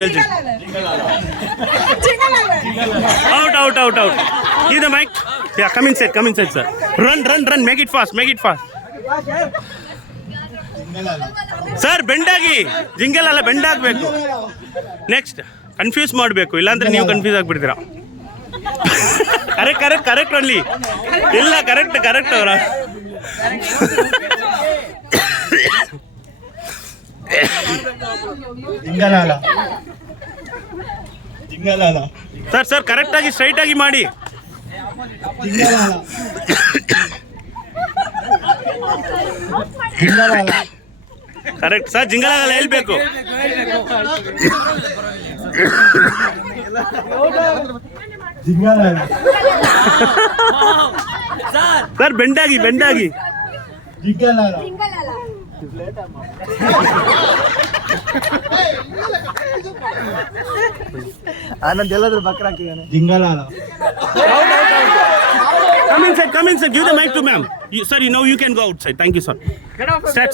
Out. Give the mic. Yeah, come inside, sir. Run. Make it fast. Sir, bend agi. Jingle alla bend agbeku. Next, confuse ಮಾಡಬೇಕು ಇಲ್ಲಾಂದ್ರೆ ನೀವು confuse ಆಗಿಬಿಡ್ತೀರಾ. Correct only. ಇಲ್ಲ correct ಅವರ. ಜಿಂಗಲಾಲ. Sir correct ಆಗಿ straight ಆಗಿ ಮಾಡಿ. ಕರೆಕ್ಟ್ ಸರ್, ಜಿಂಗಲಾಲ ಹೇಳ್ಬೇಕು. ಸರ್ ಬೆಂಡಾಗಿ ಆನಂದ್ ಎಲ್ಲಾದ್ರೂ ಬಕ್ರ ಹಾಕಿದಾನೆ. ಜಿಂಗಲಾಲ. Come inside. Give the mic to ma'am. Sir, you can go outside. Thank you, sir.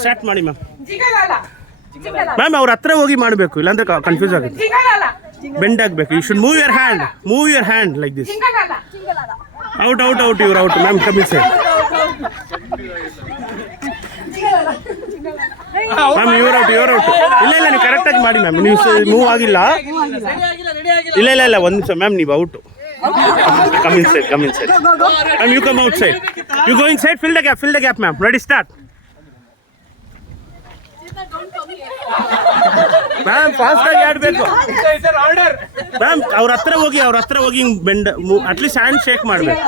Start ಮಾಡಿ ma'am. ಮ್ಯಾಮ್ ಅವ್ರ ಹತ್ರ ಹೋಗಿ ಮಾಡಬೇಕು, ಇಲ್ಲಾಂದ್ರೆ ಕನ್ಫ್ಯೂಸ್ ಆಗುತ್ತೆ. ಬೆಂಡ್ ಆಗಬೇಕು. You should move your hand like this. Out ಇವ್ರು out. Ma'am come inside. Ma'am ಇವ್ರು ಔಟ್. ಇಲ್ಲ ನೀವು ಕರೆಕ್ಟಾಗಿ ಮಾಡಿ ಮ್ಯಾಮ್. ನೀವು ಮೂವ್ ಆಗಿಲ್ಲ. ಇಲ್ಲ ಒಂದು ನಿಮಿಷ ಮ್ಯಾಮ್, ನೀವು out. Come inside. Ma'am, you come outside. You go inside, fill the gap ma'am. Ready, start. Ma'am, fast ಆಗಿ ಆಡಬೇಕು. ಮ್ಯಾಮ್ ಅವ್ರ ಹತ್ರ ಹೋಗಿ ಬೆಂಡ್, ಅಟ್ಲೀಸ್ಟ್ ಹ್ಯಾಂಡ್ ಶೇಕ್ ಮಾಡಬೇಕು.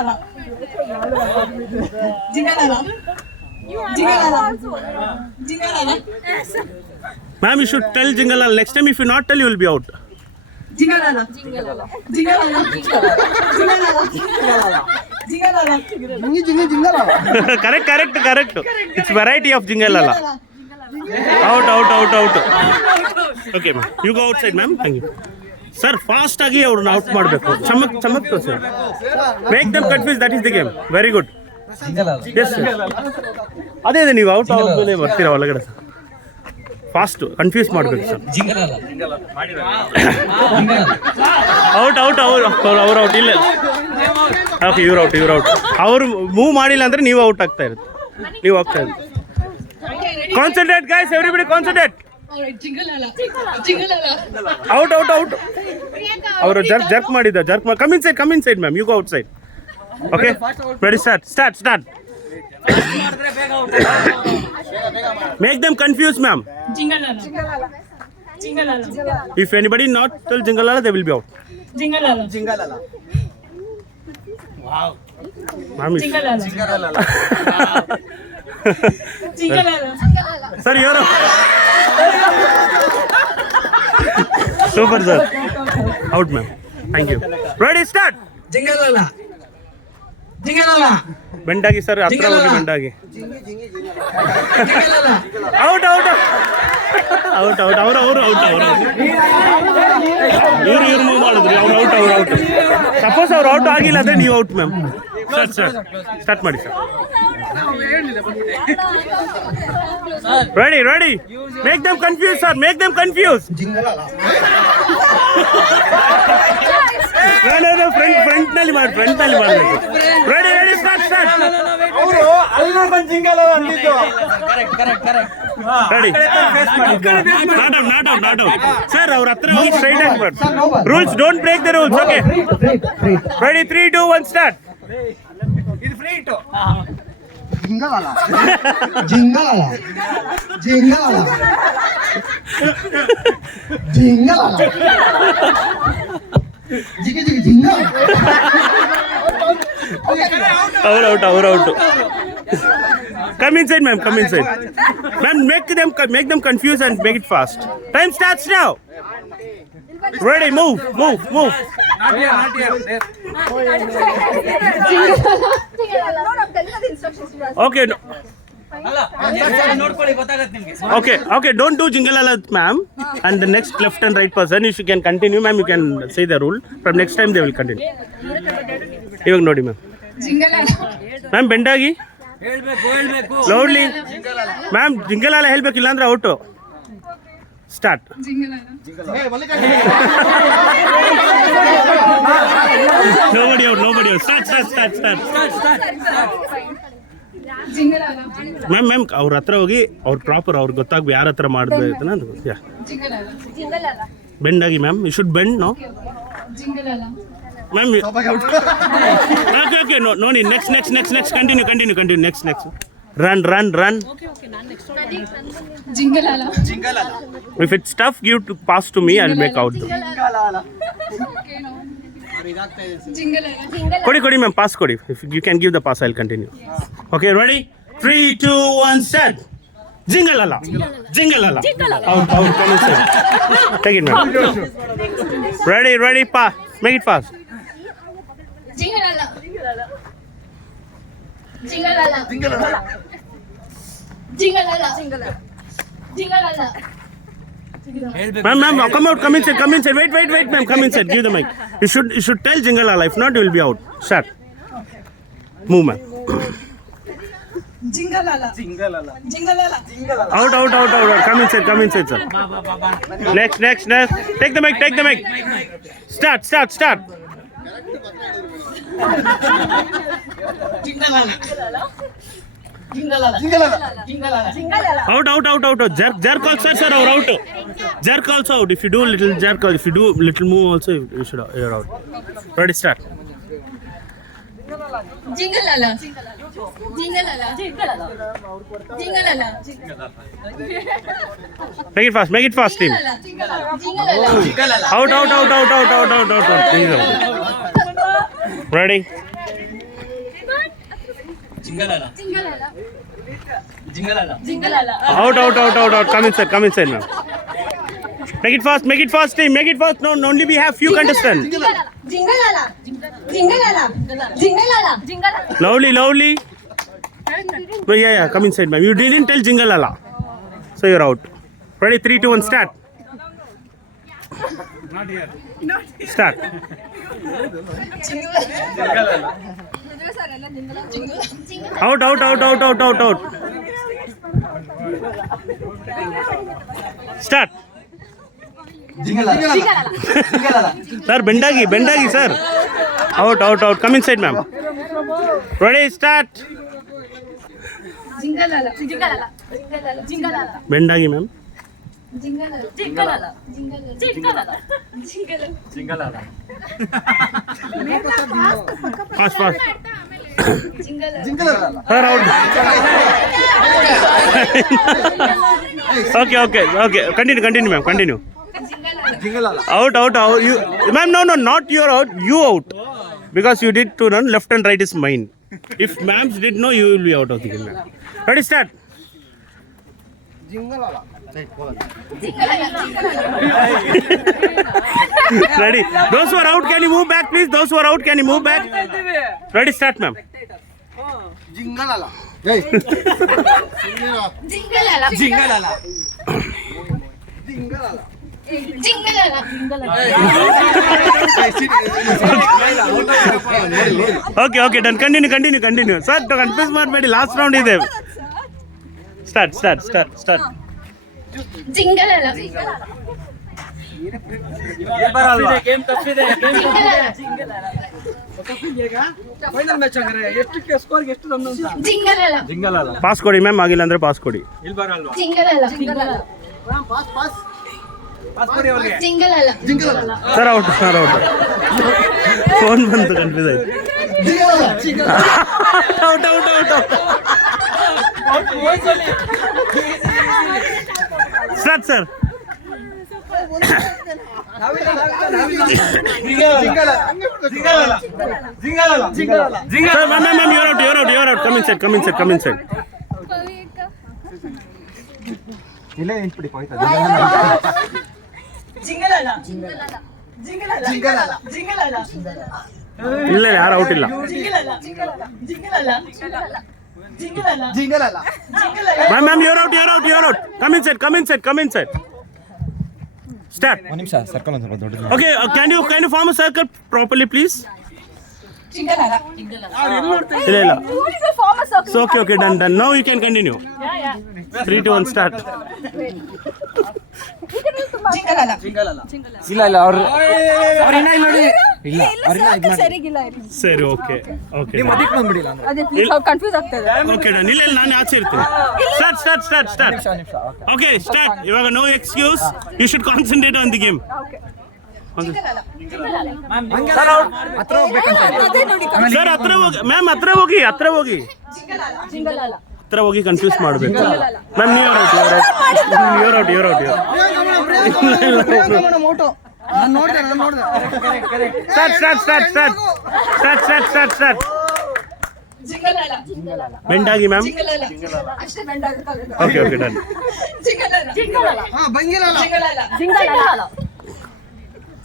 Ma'am, you should tell Jingalala. Next time if you not tell, you will be out. Jingalala. Correct. It's variety of Jingalala. Out. Okay, ma'am. You go outside, ma'am. Thank you. Sir, fast agi avrna out ಮಾಡಬೇಕು. ಚಮಕ್ sir. Make them confused. That is the game. Very good. Yes, sir. ಅದೇ ನೀವು out ಆದ್ಮೇಲೆ ಬರ್ತೀರಾ ಒಳಗಡೆ. Fast confuse ಮಾಡಬೇಕು sir. Out ಅವ್ರು out. ಇಲ್ಲ okay, ಇವ್ರು ಔಟ್. ಅವ್ರು ಮೂವ್ ಮಾಡಿಲ್ಲ ಅಂದ್ರೆ ನೀವು ಔಟ್ ಆಗ್ತಾ ಇರುತ್ತೆ. ನೀವು ಹೋಗ್ತಾ ಇರುತ್ತೆ. Concentrate guys, everybody concentrate. Out. ಅವರು ಜರ್ಕ್ ಮಾಡಿದ. Come inside ma'am. You go outside. Okay, ready, start. Make them confused, ma'am. Jingalala. If anybody not tell Jingalala, they will be out. Jingalala. Wow. Ma'am, Jingalala. Sir, you're super, sir. Out, ma'am. Thank you. Ready, start. Jingalala. ಬೆಂಡಾಗಿ sir, ಹತ್ರ ಹೋಗಿ ಬೆಂಡಾಗಿ. Out. ಅವರು out. ಇವ್ರು move ಮಾಡಿದ್ರಿ. ಅವ್ರು out. Suppose ಅವ್ರು out ಆಗಿಲ್ಲ ಅಂದ್ರೆ ನೀವು ಔಟ್ ಮ್ಯಾಮ್. ಸರ್ ಸ್ಟಾರ್ಟ್ ಮಾಡಿ sir. Ready. Make them confuse sir. Front ನಲ್ಲಿ ಮಾಡಬೇಕು. Ready, start. Ready, not out. Sir ಅವ್ರ ಹತ್ರ ಹೋಗಿ ಸ್ಟ್ರೈಟ್ ಆಗಿ ಮಾಡಿ. Rules, don't break the rules. Okay, ready, 3, 2, 1 start. ಇದು ಫ್ರೀ ಇಟ್ಟು. ಜಿಂಗಲಾಲ. ಅವ್ರು out. Come inside, ma'am. Ma'am, make them confused and make it fast. Time starts now. Ready, move. Not here. Okay. Okay, don't do Jingalala, ma'am. And the next left and right person, if you can continue, ma'am, you can say the rule. From next time they will continue. ಇವಾಗ ನೋಡಿ ma'am. Ma'am ಬೆಂಡಾಗಿ loudly ma'am. ಜಿಂಗಲಾಲ ಹೇಳ್ಬೇಕಿಲ್ಲ ಅಂದ್ರೆ out. Start. Nobody out. Start. ಜಿಂಗಲಾಲ ma'am ಅವ್ರ ಹತ್ರ ಹೋಗಿ ಅವ್ರು ಪ್ರಾಪರ್ ಅವ್ರಿಗೆ ಗೊತ್ತಾಗ ಯಾರ ಹತ್ರ ಮಾಡಬೇಕು ಅಂತ ಜಿಂಗಲಾಲ ಬೆಂಡ್ ಆಗಿ ma'am you should bend no ಜಿಂಗಲಾಲ ma'am okay no next continue next run ಜಿಂಗಲಾಲ if it's tough give to pass to me I will make out ಜಿಂಗಲಾಲ ಕೊಡಿ ಮ್ಯಾಮ್ ಪಾಸ್ ಕೊಡಿ if you can give the pass I will continue okay ready 3 2 1 start ಜಿಂಗಲಾಲ out come inside take it ma'am ready pa make it fast ಜಿಂಗಲಾಲ ma'am come inside wait ma'am come inside give the mic you should tell Jingalala if not you will be out start move ma'am ಜಿಂಗಲಾಲ out come inside sir next take the mic start out jerk also sir or out jerk also out if you do little jerk or if you do little move also you should you're out ready start ಜಿಂಗಲಾಲ make it fast team out Please out. Ready out come inside ma'am make it fast team make it fast no only we have few contestants lovely no, yeah come inside ma'am you didn't tell Jingalala so you're out ready 3 2 1 start out start sir bendagi sir out come inside ma'am ready start bendagi ma'am fast sir out okay continue ma'am continue out you ma'am no not you're out you out because you did to run left and right is mine if ma'ams did know you will be out of the game ma'am ready start ready those who are out can you move back please those who are out can you move back ready start ma'am okay done continue sir to confuse ಮಾಡಬೇಡಿ last round ಇದೆ start ಜಿಂಗಲಾಲ final match ಹಂಗಾರೆ ಎಷ್ಟಕ್ಕೆ ಸ್ಕೋರ್ಗೆ ಎಷ್ಟು run ಅಂತ ಜಿಂಗಲಾಲ pass ಕೊಡಿ ma'am ಆಗಿಲ್ಲ ಅಂದ್ರೆ pass ಕೊಡಿ ಇಲ್ಲಿ ಬರಲ್ವಾ ಜಿಂಗಲಾಲ ಪಾಸ್ ಕೊಡಿ ಅವ್ರಿಗೆ ಜಿಂಗಲಾಲ ಸರ್ ಔಟ್ ಫೋನ್ ಬಂತು ಕನ್ಫ್ಯೂಸ್ ಆಯ್ತು start sir ma'am you're out come inside ಇಲ್ಲೇ ನಿಂತ್ಬಿಡಿ ಹೋಯ್ತಾ ಇಲ್ಲ ಯಾರು ಔಟ್ ಇಲ್ಲ ma'am you're out come inside start ಒಂದು ನಿಮಿಷ ಸರ್ಕಲ್ ಒಂದು ಸ್ವಲ್ಪ ದೊಡ್ಡದು okay can you form a circle properly please ಜಿಂಗಲಾಲ ಇಲ್ಲ ಇಲ್ಲ so okay done now you can continue 3 2 1 start ಜಿಂಗಲಾಲ ಇಲ್ಲ ಇಲ್ಲ ಅವ್ರು ಅವ್ರಿನ್ನ ಇಲ್ಲಿ ನೋಡಿ ಇಲ್ಲ ಅವ್ರಿನ್ನ ಸರಿಗಿಲ್ಲ ಸರಿ ಓಕೆ ನೀವು ಅದಕ್ಕೆ ಬಂದ್ಬಿಡಿಲ್ಲ ಅಂದ್ರೆ ಅದೇ ಪ್ಲೀಸ್ ಕನ್ಫ್ಯೂಸ್ ಆಗ್ತದೆ ಓಕೆ ಡನ್ ಇಲ್ಲ ನಾನು ಆಚೆ ಇರ್ತೀನಿ ಸ್ಟಾರ್ಟ್ ಓಕೆ ಸ್ಟಾರ್ಟ್ ಇವಾಗ no excuse you should concentrate on the game sir ಅವ್ರು ಹತ್ರ ಹೋಗ್ಬೇಕಂತ ಅದೇ ನೋಡಿ ಸರ್ ಹತ್ರ ಹೋಗಿ ಮ್ಯಾಮ್ ಹತ್ರ ಹೋಗಿ ಜಿಂಗಲಾಲ ಹತ್ರ ಹೋಗಿ ಕನ್ಫ್ಯೂಸ್ ಮಾಡಬೇಕು ಮ್ಯಾಮ್ ಯೂರ್ ಔಟ್ ಮೋಟೋ ನಾನು ನೋಡ್ದೆ ಸ್ಟಾರ್ಟ್ ಜಿಂಗಲಾಲ ಬೆಂಡಾಗಿ ಮ್ಯಾಮ್ ಜಿಂಗಲಾಲ ಅಷ್ಟೇ ಬೆಂಡ್ ಆಗುತ್ತಲ್ಲ ಓಕೆ ಡನ್ ಜಿಂಗಲಾಲ ಹಾ ಬಂಗಿಲ್ಲ ಜಿಂಗಲಾಲ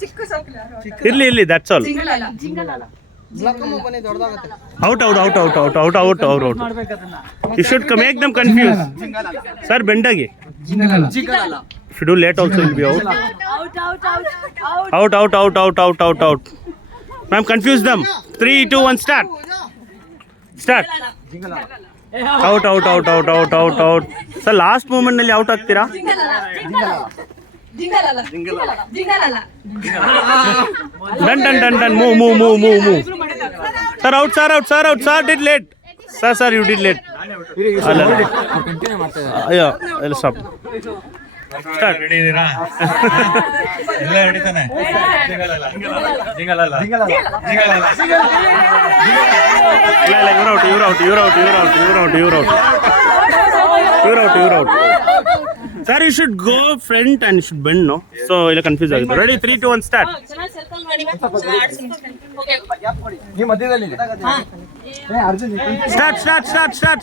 ಚಿಕ್ಕ ಸೊಕ್ಲ ಇರ್ಲಿ ದಟ್ಸ್ ಆಲ್ ಜಿಂಗಲಾಲ ಲಕ್ಕಮ್ಮ ಬನ್ನಿ ದೊಡ್ಡದಾಗುತ್ತೆ out you should make them confuse sir ಬೆಂಡಾಗಿ ಜಿಂಗಲಾಲ if you do late also will be out out ma'am confuse them 3 2 1 start out sir last moment ನಲ್ಲಿ ಔಟ್ ಆಗ್ತೀರಾ ಜಿಂಗಲಾಲ done move sir did late sir you did late continue ಮಾಡ್ತಾ ಇದ್ದಾರೆ ಅಯ್ಯೋ ಎಲ್ಲ stop start ಎಲ್ಲ ಹಿಡಿತಾನೆ ಜಿಂಗಲಲ್ಲ ಇಲ್ಲ you're out sir you should go front and you should bend no so illa confuse ಆಗಿದೆ ready 3 2 1 start ನೀವು ಮಧ್ಯದಲ್ಲಿ ಅರ್ಜುನ್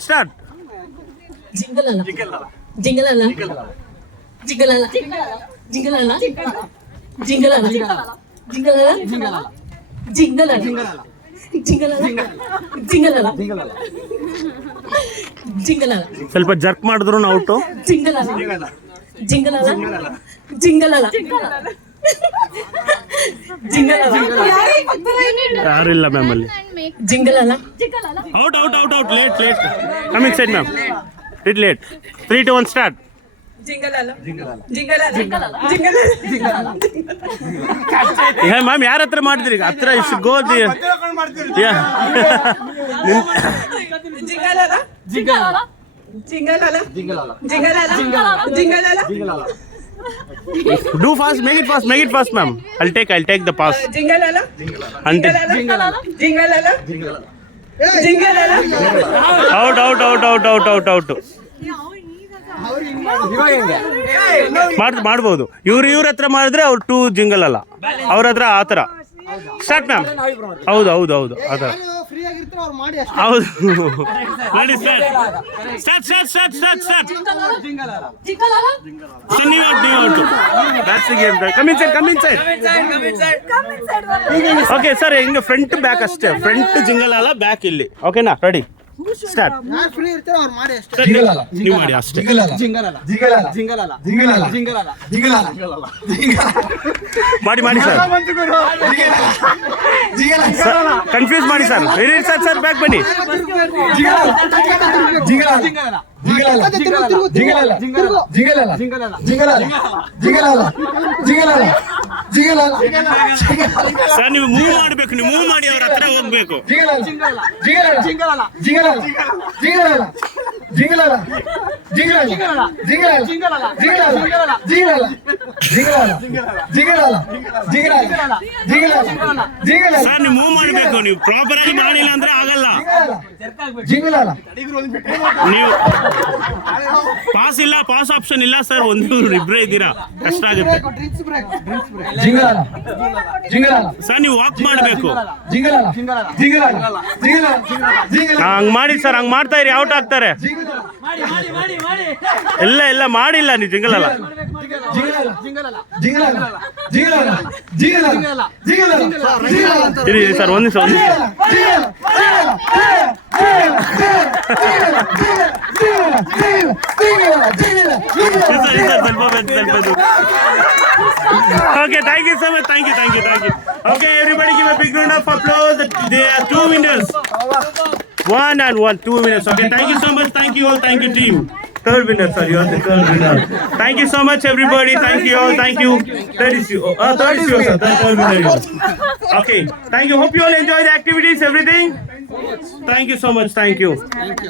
start ಜಿಂಗಲಾಲ ಸ್ವಲ್ಪ ಜರ್ಕ್ ಮಾಡಿದ್ರು ಔಟು ಯಾರಿಲ್ಲ ಮ್ಯಾಮ್ ಅಲ್ಲಿ out late come in side ma'am did late 3 2 1 start ma'am ಯಾರ ಹತ್ರ ಮಾಡಿದ್ರಿ ಈಗ ಹತ್ರ ಇಷ್ಟು ಗೋದಿ do fast make it fast ma'am I'll take the pass out ಇವಾಗ ಹೆಂಗೆ ಮಾಡ್ಬೋದು ಇವ್ರ ಹತ್ರ ಮಾಡಿದ್ರೆ ಅವ್ರು 2 ಜಿಂಗಲ್ ಅಲ್ಲ ಅವ್ರ ಹತ್ರ ಆ ಥರ ಸ್ಟಾರ್ಟ್ ಮ್ಯಾಮ್ ಹೌದು ಆ ಥರ ಫ್ರೀ ಆಗಿರ್ತಾರೆ ಅವ್ರು ಮಾಡಿ ಅಷ್ಟೇ ಹೌದು ನೋಡಿ ಸ್ಟಾರ್ಟ್ ನೀವು out bats game come in side okay sir ಹಿಂಗೆ ಫ್ರಂಟ್ ಬ್ಯಾಕ್ ಅಷ್ಟೇ ಫ್ರಂಟ್ ಜಿಂಗಲ್ ಅಲ್ಲ ಬ್ಯಾಕ್ ಇಲ್ಲಿ ಓಕೆನಾ ರೆಡಿ ಸ್ಟಾರ್ಟ್ ಯಾರು ಫ್ರೀ ಇರ್ತಾರೆ ಅವ್ರು ಮಾಡಿ ಅಷ್ಟೇ ಸರ್ ನೀವು ಮಾಡಿ ಅಷ್ಟೇ ಮಾಡಿ ಸರ್ ಕನ್ಫ್ಯೂಸ್ ಮಾಡಿ ಸರ್ ಬ್ಯಾಕ್ ಬನ್ನಿ ಸರ್ ನೀವು ಮೂವ್ ಮಾಡಬೇಕು ನೀವು ಮೂವ್ ಮಾಡಿ ಅವ್ರ ಹತ್ರ ಹೋಗ್ಬೇಕು ಸರ್ ನೀವು ಮೂವ್ ಮಾಡಬೇಕು ನೀವು ಪ್ರಾಪರ್ ಆಗಿ ಮಾಡಿಲ್ಲ ಅಂದ್ರೆ ಆಗಲ್ಲ ನೀವು ಪಾಸ್ ಆಪ್ಷನ್ ಇಲ್ಲ ಸರ್ ಒಂದು ಇಬ್ಬರೇ ಇದ್ದೀರಾ ಕಷ್ಟ ಆಗುತ್ತೆ ಸರ್ ನೀವು ವಾಕ್ ಮಾಡಬೇಕು ಹಂಗ್ ಮಾಡಿ ಸರ್ ಹಂಗ್ ಮಾಡ್ತಾ ಇರಿ ಔಟ್ ಆಗ್ತಾರೆ ಇಲ್ಲ ಮಾಡಿಲ್ಲ ನೀವು ಜಿಂಗಲಲ್ಲ ಇರಿ ಸರ್ ಒಂದು ಸ್ವಲ್ಪ Okay, thank you so much. Thank you. Okay, everybody give a big round of applause. There are 2 winners. 1 and 1, 2 winners. Okay, thank you so much. Thank you all. Thank you, team. Third winner, sir. You are the third winner. Thank you so much, everybody. Thank you all. Thank you. Third is you. Third is you, sir. Third winner. You. Okay. Thank you. Hope you all enjoy the activities. Everything. Thank you so much. Thank you.